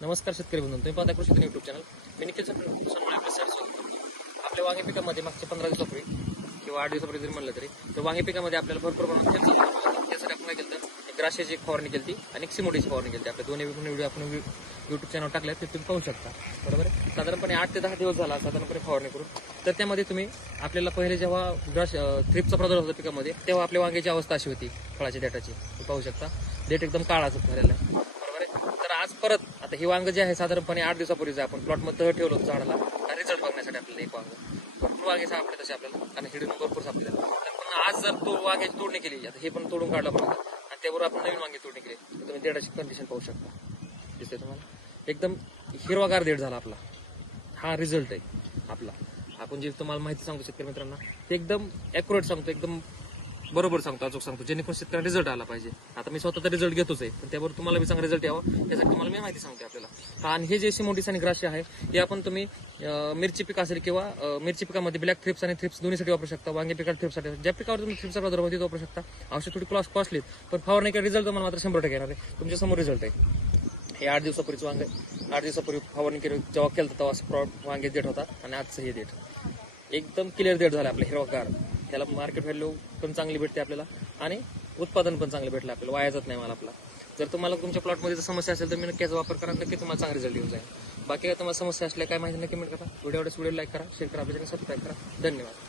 नमस्कार शेतकरी बंधू तुम्ही पाहता कृषी युट्यूब चॅनल मी निखिल सोनवळे आपलं स्वागत आपल्या वांगे पिकामध्ये मागच्या पंधरा दिवसापूर्वी किंवा आठ दिवसापूर्वी जरी म्हणलं तरी तर वांगे पिकामध्ये आपल्याला भरपूर प्रमाणात त्यासाठी आपण काय केलं तर एक एक फवारणी केली आणि एक सिमोडीची फवारणी केली आपल्या दोन्ही व्हिडिओ आपण युट्यूब चॅनल टाकले ते तुम्ही पाहू शकता. बरोबर साधारणपणे आठ ते दहा दिवस झाला साधारणपणे फवारणी करून. तर त्यामध्ये तुम्ही आपल्याला पहिले जेव्हा ब्रश थ्रिपचा प्रादुर्भाव होता पिकामध्ये तेव्हा आपल्या वांग्याची अवस्था अशी होती फळाच्या डेटाची तुम्ही पाहू शकता. डेट एकदम काळाच झालेला आहे बरोबर आहे तर आज परत आता ही वांग जे आहे साधारणपणे आठ दिवसापूर्वीच आपण प्लॉटमध्ये तह ठेवलं होतं झाडाला. रिझल्ट बघण्यासाठी आपल्याला एक वांग. भरपूर वांगे सापडले तसे आपल्याला कारण हिडून भरपूर सापडले तर पण आज जर तो वांग्याची तोडणी केली आता हे पण तोडून काढलं आपण आणि त्यावर आपण नवीन वांगे तोडणी केली तर तुम्ही देडाची कंडिशन पाहू शकता. दिसते तुम्हाला? एकदम हिरवागार देड झाला आपला. हा रिझल्ट आहे आपला. आपण जे तुम्हाला माहिती सांगतो शेतकरी मित्रांना ते एकदम अॅक्युरेट सांगतो एकदम बरोबर सांगतो अचूक सांगतो. जेणेकरून शेतकऱ्याला रिझल्ट आला पाहिजे. आता मी स्वतः रिझल्ट घेतोच आहे पण त्यावर तुम्हाला बी चांगला रिझल्ट यावा. त्यासाठी तुम्हाला मी माहिती सांगते आपल्याला. आणि हे जे सिमोडिस आणि ग्राशी आहे हे आपण तुम्ही मिरची पिक असेल किंवा मिरची पिकामध्ये ब्लॅक थ्रिप्स आणि थ्रिप्स दोन्हीसाठी वापरू शकता वांगे पिकात थ्रिप्ससाठी ज्या पिकावर तुम्ही थ्रिप्सचा प्रादुर्भाव तिथे वापरू शकता औषध थोडी क्लॉस कॉस्टली पण फवारणी काही रिझल्ट तुम्हाला मात्र शंभर टक्के येणार आहे. तुमच्यासमोर रिझल्ट आहे. हे आठ दिवसापूर्वीच वांगे आठ दिवसापूर्वी फवारणी केली जेव्हा केलं होतं तेव्हा वांगे देठ होता आणि आजचं हे देठ एकदम क्लिअर देठ झालं आपलं हिरवागार. त्याला मार्केट व्हॅल्यू पण चांगली भेटते आपल्याला आणि उत्पादन पण चांगलं भेटलं आपल्याला. वाया जात नाही मला आपला. जर तुम्हाला तुमच्या प्लॉटमध्ये जर समस्या असेल तर मी नक्की वापर करा नक्की तुम्हाला चांगला रिझल्ट येऊन जाईल. बाकी काय तुम्हाला समस्या असल्या काय माहिती नक्की कमेंट करा. व्हिडिओ व्हिडिओ लाईक करा शेअर करा आपल्या सबस्क्राईब करा. धन्यवाद.